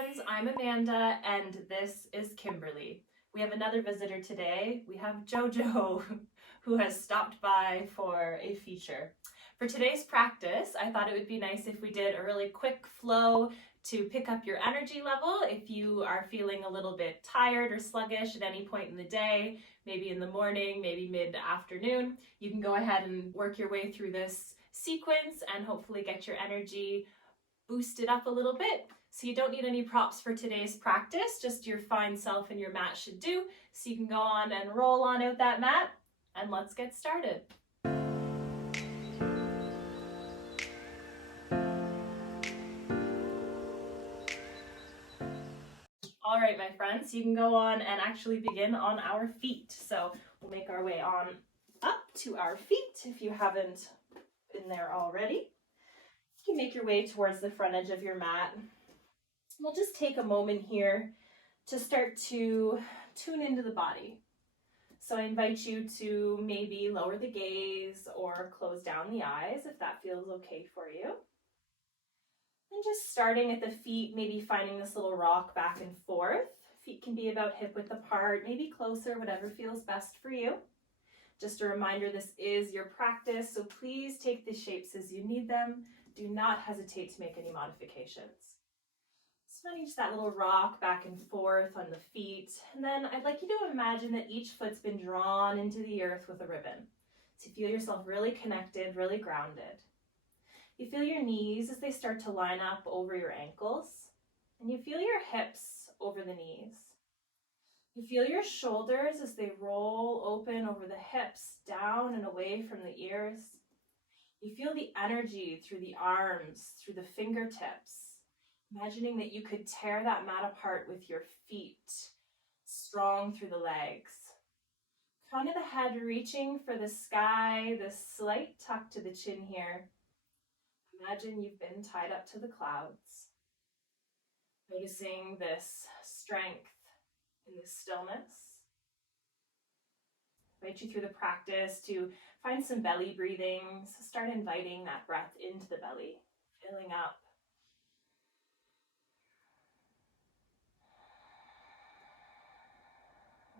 friends, I'm Amanda and this is Kimberly. We have another visitor today. We have Jojo who has stopped by for a feature. For today's practice, I thought it would be nice if we did a really quick flow to pick up your energy level. If you are feeling a little bit tired or sluggish at any point in the day, maybe in the morning, maybe mid-afternoon, you can go ahead and work your way through this sequence and hopefully get your energy boosted up a little bit. So you don't need any props for today's practice, just your fine self and your mat should do. So you can go on and roll on out that mat and let's get started. All right, my friends, you can go on and actually begin on our feet. So we'll make our way on up to our feet if you haven't been there already. You can make your way towards the front edge of your mat. We'll just take a moment here to start to tune into the body. So I invite you to maybe lower the gaze or close down the eyes if that feels okay for you. And just starting at the feet, maybe finding this little rock back and forth. Feet can be about hip width apart, maybe closer, whatever feels best for you. Just a reminder, this is your practice, so please take the shapes as you need them. Do not hesitate to make any modifications. So finding just that little rock back and forth on the feet. And then I'd like you to imagine that each foot's been drawn into the earth with a ribbon. So you feel yourself really connected, really grounded. You feel your knees as they start to line up over your ankles. And you feel your hips over the knees. You feel your shoulders as they roll open over the hips, down and away from the ears. You feel the energy through the arms, through the fingertips, imagining that you could tear that mat apart with your feet, strong through the legs. Crown of the head reaching for the sky, this slight tuck to the chin here. Imagine you've been tied up to the clouds. Noticing this strength in this stillness. I invite you through the practice to find some belly breathing. So start inviting that breath into the belly, filling up.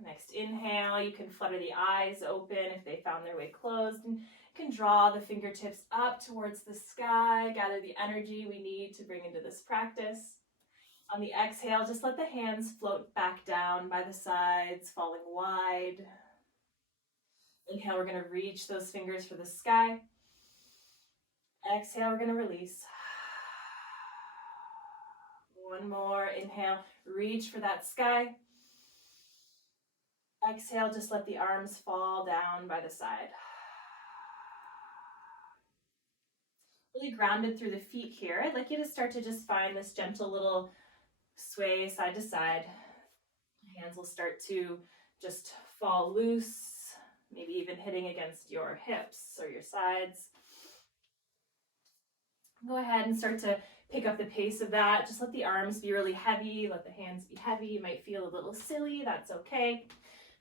Next inhale, you can flutter the eyes open if they found their way closed, and you can draw the fingertips up towards the sky, gather the energy we need to bring into this practice. On the exhale, just let the hands float back down by the sides, falling wide. Inhale, we're going to reach those fingers for the sky. Exhale, we're going to release. One more. Inhale, reach for that sky. Exhale, just let the arms fall down by the side. Really grounded through the feet here. I'd like you to start to just find this gentle little sway side to side. Hands will start to just fall loose, maybe even hitting against your hips or your sides. Go ahead and start to pick up the pace of that. Just let the arms be really heavy, let the hands be heavy. You might feel a little silly, that's okay.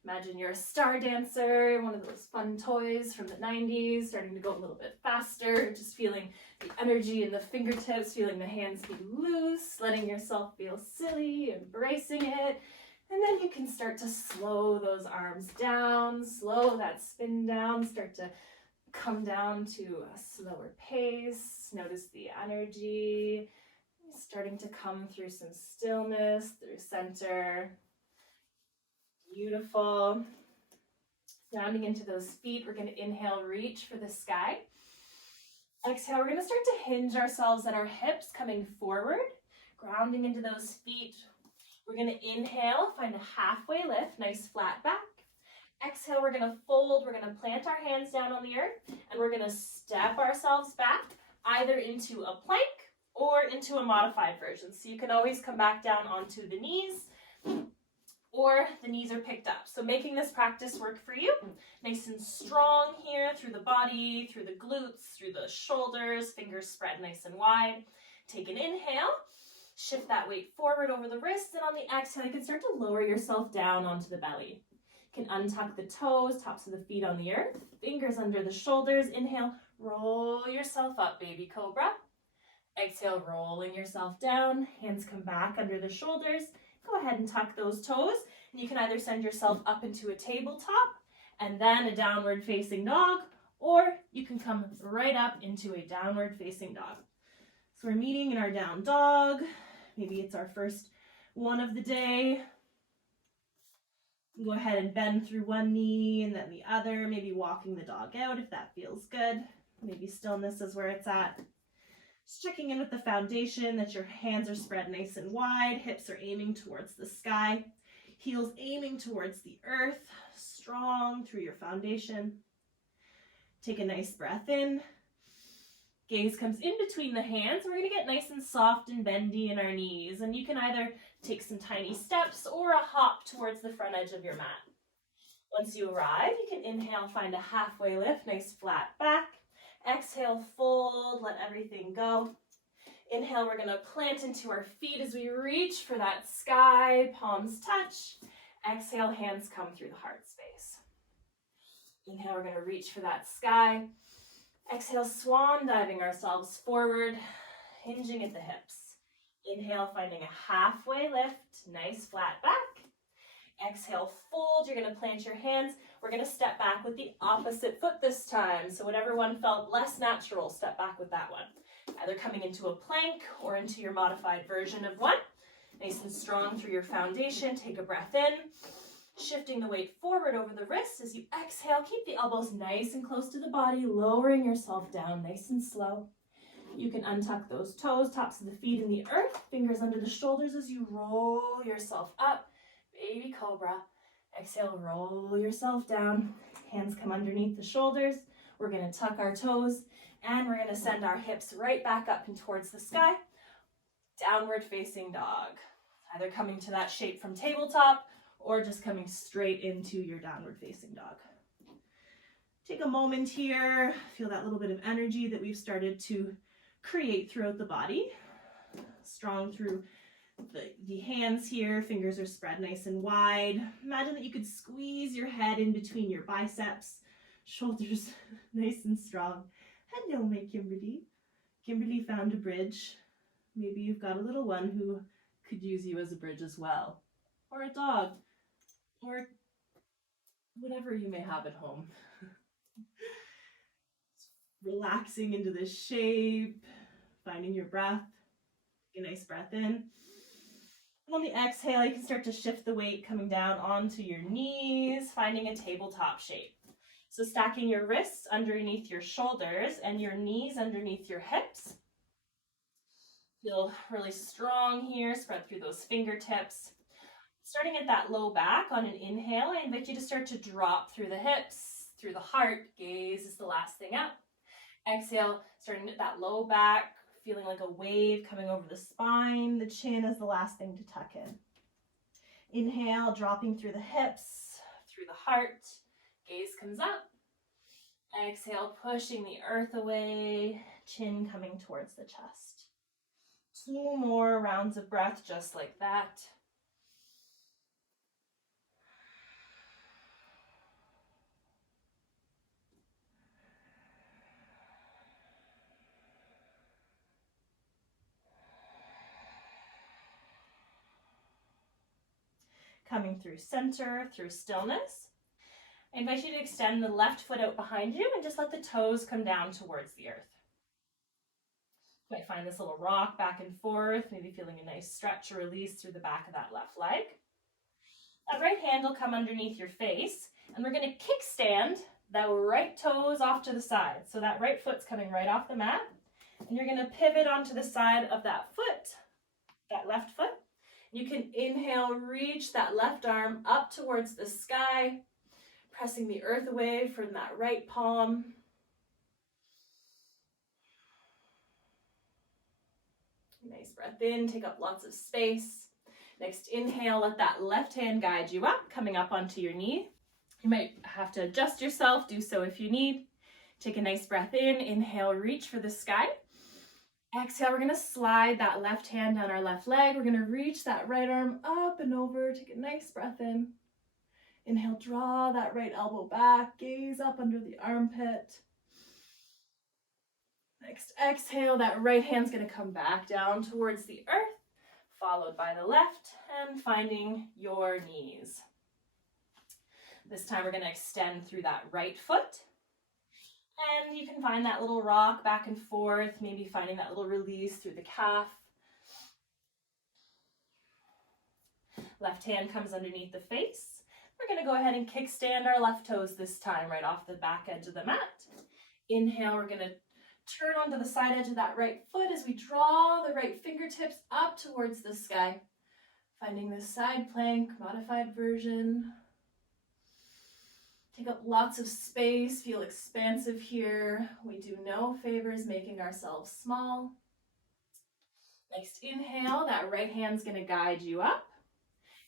Imagine you're a star dancer, one of those fun toys from the 90s, starting to go a little bit faster, just feeling the energy in the fingertips, feeling the hands be loose, letting yourself feel silly, embracing it. And then you can start to slow those arms down, slow that spin down, start to come down to a slower pace. Notice the energy, starting to come through some stillness, through center. Beautiful. Rounding into those feet, we're going to inhale, reach for the sky. Exhale, we're going to start to hinge ourselves at our hips, coming forward, grounding into those feet. We're going to inhale, find a halfway lift, nice flat back. Exhale, we're going to fold, we're going to plant our hands down on the earth, and we're going to step ourselves back, either into a plank or into a modified version. So you can always come back down onto the knees, or the knees are picked up. So making this practice work for you. Nice and strong here through the body, through the glutes, through the shoulders, fingers spread nice and wide. Take an inhale, shift that weight forward over the wrists, and on the exhale, you can start to lower yourself down onto the belly. You can untuck the toes, tops of the feet on the earth, fingers under the shoulders. Inhale, roll yourself up, baby cobra. Exhale, rolling yourself down. Hands come back under the shoulders. Go ahead and tuck those toes. And you can either send yourself up into a tabletop and then a downward facing dog, or you can come right up into a downward facing dog. So we're meeting in our down dog. Maybe it's our first one of the day. Go ahead and bend through one knee and then the other, maybe walking the dog out if that feels good. Maybe stillness is where it's at. Just checking in with the foundation, that your hands are spread nice and wide, hips are aiming towards the sky, heels aiming towards the earth, strong through your foundation. Take a nice breath in. Gaze comes in between the hands. We're going to get nice and soft and bendy in our knees, and you can either take some tiny steps or a hop towards the front edge of your mat. Once you arrive, you can inhale, find a halfway lift, nice flat back. Exhale, fold, let everything go. Inhale, we're going to plant into our feet as we reach for that sky, palms touch. Exhale, hands come through the heart space. Inhale, we're going to reach for that sky. Exhale, swan diving ourselves forward, hinging at the hips. Inhale, finding a halfway lift, nice flat back. Exhale, fold. You're going to plant your hands. We're going to step back with the opposite foot this time. So whatever one felt less natural, step back with that one. Either coming into a plank or into your modified version of one. Nice and strong through your foundation. Take a breath in. Shifting the weight forward over the wrists as you exhale. Keep the elbows nice and close to the body, lowering yourself down nice and slow. You can untuck those toes, tops of the feet in the earth, fingers under the shoulders as you roll yourself up. Baby cobra. Exhale, roll yourself down. Hands come underneath the shoulders. We're going to tuck our toes and we're going to send our hips right back up and towards the sky. Downward facing dog. Either coming to that shape from tabletop or just coming straight into your downward facing dog. Take a moment here. Feel that little bit of energy that we've started to create throughout the body. Strong through the hands here. Fingers are spread nice and wide. Imagine that you could squeeze your head in between your biceps. Shoulders nice and strong. Hello, my Kimberly. Kimberly found a bridge. Maybe you've got a little one who could use you as a bridge as well. Or a dog. Or whatever you may have at home. Relaxing into this shape, finding your breath. Take a nice breath in. And on the exhale, you can start to shift the weight coming down onto your knees, finding a tabletop shape. So stacking your wrists underneath your shoulders and your knees underneath your hips. Feel really strong here, spread through those fingertips. Starting at that low back on an inhale, I invite you to start to drop through the hips, through the heart. Gaze is the last thing up. Exhale, starting at that low back, feeling like a wave coming over the spine. The chin is the last thing to tuck in. Inhale, dropping through the hips, through the heart. Gaze comes up. Exhale, pushing the earth away, chin coming towards the chest. 2 more rounds of breath just like that. Coming through center, through stillness. I invite you to extend the left foot out behind you and just let the toes come down towards the earth. You might find this little rock back and forth, maybe feeling a nice stretch or release through the back of that left leg. That right hand will come underneath your face, and we're going to kickstand that right toes off to the side. So that right foot's coming right off the mat, and you're going to pivot onto the side of that foot, that left foot. You can inhale, reach that left arm up towards the sky, pressing the earth away from that right palm. Nice breath in, take up lots of space. Next inhale, let that left hand guide you up, coming up onto your knee. You might have to adjust yourself, do so if you need. Take a nice breath in, inhale, reach for the sky. Exhale, we're going to slide that left hand down our left leg. We're going to reach that right arm up and over. Take a nice breath in. Inhale, draw that right elbow back. Gaze up under the armpit. Next exhale, that right hand's going to come back down towards the earth, followed by the left, and finding your knees. This time we're going to extend through that right foot. And you can find that little rock back and forth, maybe finding that little release through the calf. Left hand comes underneath the face. We're going to go ahead and kickstand our left toes this time, right off the back edge of the mat. Inhale, we're going to turn onto the side edge of that right foot as we draw the right fingertips up towards the sky. Finding this side plank, modified version. Take up lots of space, feel expansive here. We do no favors making ourselves small. Next inhale, that right hand's going to guide you up.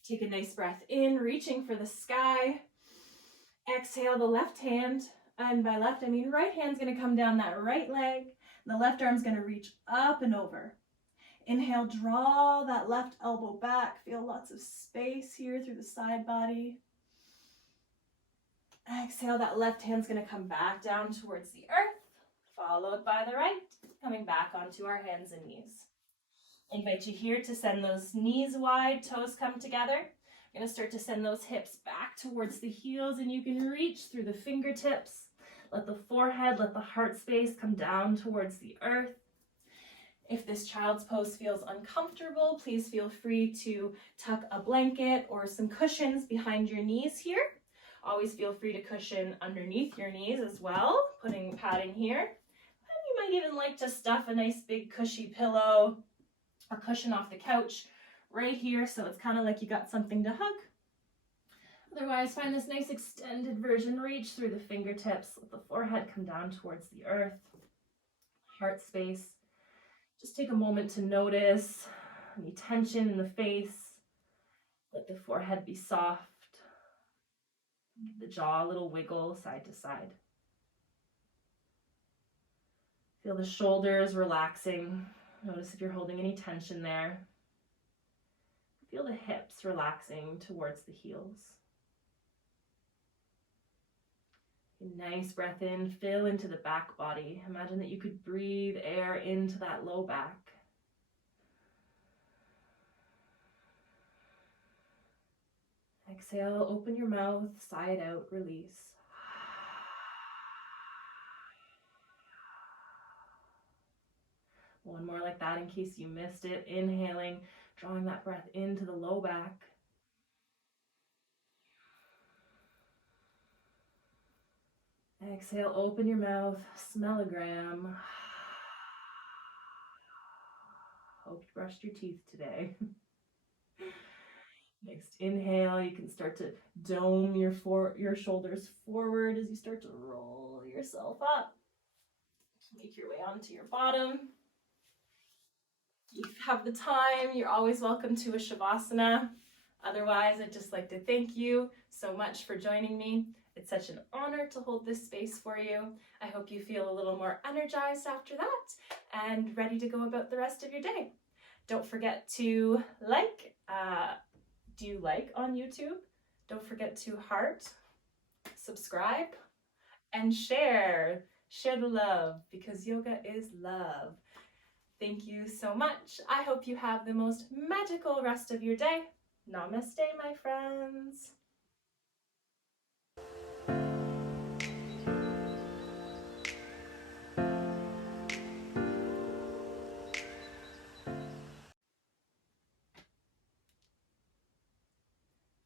Take a nice breath in, reaching for the sky. Exhale, the left hand, and by left I mean right hand's going to come down that right leg. The left arm's going to reach up and over. Inhale, draw that left elbow back. Feel lots of space here through the side body. Exhale, that left hand's going to come back down towards the earth, followed by the right, coming back onto our hands and knees. I invite you here to send those knees wide, toes come together. You're going to start to send those hips back towards the heels, and you can reach through the fingertips. Let the forehead, let the heart space come down towards the earth. If this child's pose feels uncomfortable, please feel free to tuck a blanket or some cushions behind your knees here. Always feel free to cushion underneath your knees as well, putting padding here. And you might even like to stuff a nice big cushy pillow or cushion off the couch right here, so it's kind of like you got something to hug. Otherwise, find this nice extended version. Reach through the fingertips, let the forehead come down towards the earth, heart space. Just take a moment to notice any tension in the face. Let the forehead be soft. Give the jaw a little wiggle side to side. Feel the shoulders relaxing. Notice if you're holding any tension there. Feel the hips relaxing towards the heels. A nice breath in, fill into the back body. Imagine that you could breathe air into that low back. Exhale, open your mouth, side out, release. One more like that in case you missed it. Inhaling, drawing that breath into the low back. Exhale, open your mouth, smellogram. Hope you brushed your teeth today. Next inhale, you can start to dome your shoulders forward as you start to roll yourself up. Make your way onto your bottom. If you have the time, you're always welcome to a Shavasana. Otherwise, I'd just like to thank you so much for joining me. It's such an honor to hold this space for you. I hope you feel a little more energized after that and ready to go about the rest of your day. Don't forget to do you like on YouTube? Don't forget to heart, subscribe, and share. Share the love, because yoga is love. Thank you so much. I hope you have the most magical rest of your day. Namaste, my friends.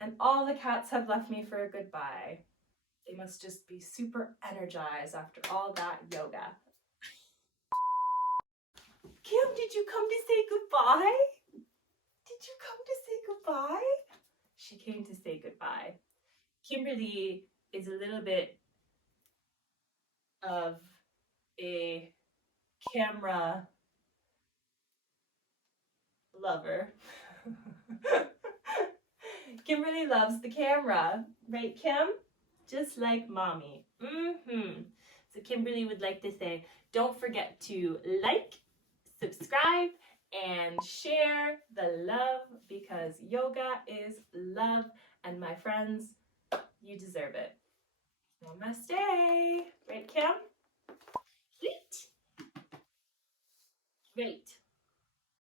And all the cats have left me for a goodbye. They must just be super energized after all that yoga. Kim, did you come to say goodbye? Did you come to say goodbye? She came to say goodbye. Kimberly is a little bit of a camera lover. Kimberly loves the camera, right, Kim? Just like mommy. So Kimberly would like to say, don't forget to like, subscribe, and share the love, because yoga is love. And my friends, you deserve it. Namaste. Right, Kim? Sweet. Great.